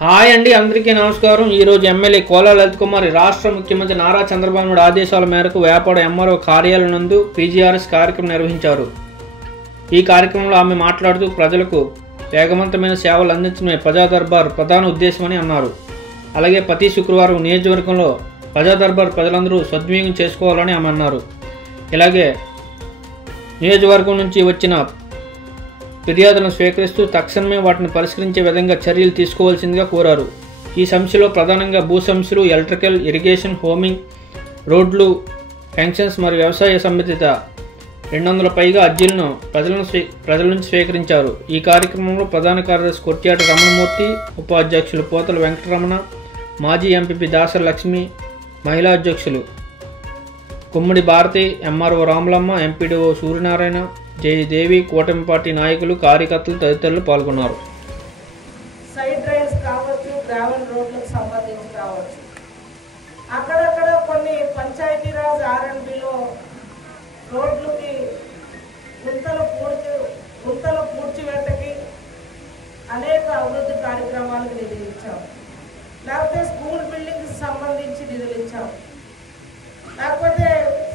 Hi అండి, అందరికీ నమస్కారం. ఈరోజు ఎమ్మెల్యే కోలా లలిత్ కుమారి రాష్ట్ర ముఖ్యమంత్రి నారా చంద్రబాబు నాయుడు ఆదేశాల మేరకు వేపాడ ఎంఆర్ఓ కార్యాలయం నందు పీజీఆర్ఎస్ కార్యక్రమం నిర్వహించారు. ఈ కార్యక్రమంలో ఆమె మాట్లాడుతూ ప్రజలకు వేగవంతమైన సేవలు అందించడమే ప్రజా దర్బార్ ప్రధాన ఉద్దేశమని అన్నారు. అలాగే ప్రతి శుక్రవారం నియోజకవర్గంలో ప్రజా దర్బార్ ప్రజలందరూ సద్వినియోగం చేసుకోవాలని ఆమె అన్నారు. ఇలాగే నియోజకవర్గం నుంచి వచ్చిన ఫిర్యాదులను స్వీకరిస్తూ తక్షణమే వాటిని పరిష్కరించే విధంగా చర్యలు తీసుకోవాల్సిందిగా కోరారు. ఈ సమస్యలో ప్రధానంగా భూ సమస్యలు, ఎలక్ట్రికల్, ఇరిగేషన్, హోమింగ్, రోడ్లు, పెన్షన్స్ మరియు వ్యవసాయ సంబంధిత 200 పైగా అర్జీలను ప్రజల నుంచి స్వీకరించారు. ఈ కార్యక్రమంలో ప్రధాన కార్యదర్శి కొట్యాటి రమణమూర్తి, ఉపాధ్యక్షులు పోతల వెంకటరమణ, మాజీ ఎంపీపీ దాసరి లక్ష్మి, మహిళా అధ్యక్షులు కుమ్మడి భారతి, ఎంఆర్ఓ రామలమ్మ, ఎంపీడీఓ సూర్యనారాయణ, జయదేవి, కూటమి పార్టీ నాయకులు, కార్యకర్తలు తదితరులు పాల్గొన్నారు. సైడ్ డ్రైవ్స్ కావచ్చు, గ్రావెల్ రోడ్లకు సంబంధించి కావచ్చు, అక్కడక్కడ కొన్ని పంచాయతీరాజ్ R&Bలో రోడ్లకి గుంతలు పూడ్చివేతకి అనేక అభివృద్ధి కార్యక్రమాలకు నిధులు ఇచ్చాం. లేకపోతే స్కూల్ బిల్డింగ్కి సంబంధించి నిధులు ఇచ్చాం. లేకపోతే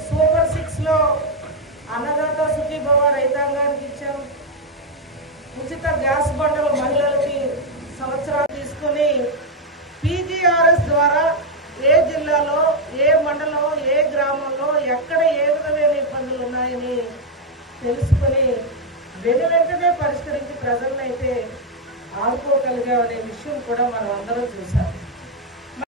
సూపర్ 6లో అన్నదాత సుఖీభవ రైతాంగానికి ఇచ్చాం. ఉచిత గ్యాస్ బండలు మహిళలకి సంవత్సరాలు తీసుకొని పీజీఆర్ఎస్ ద్వారా ఏ జిల్లాలో, ఏ మండలం, ఏ గ్రామంలో ఎక్కడ ఏ విధమైన ఇబ్బందులు ఉన్నాయని తెలుసుకొని వెంటనే పరిష్కరించి ప్రజలనైతే ఆదుకోగలిగామనే విషయం కూడా మనం అందరం చూసాం.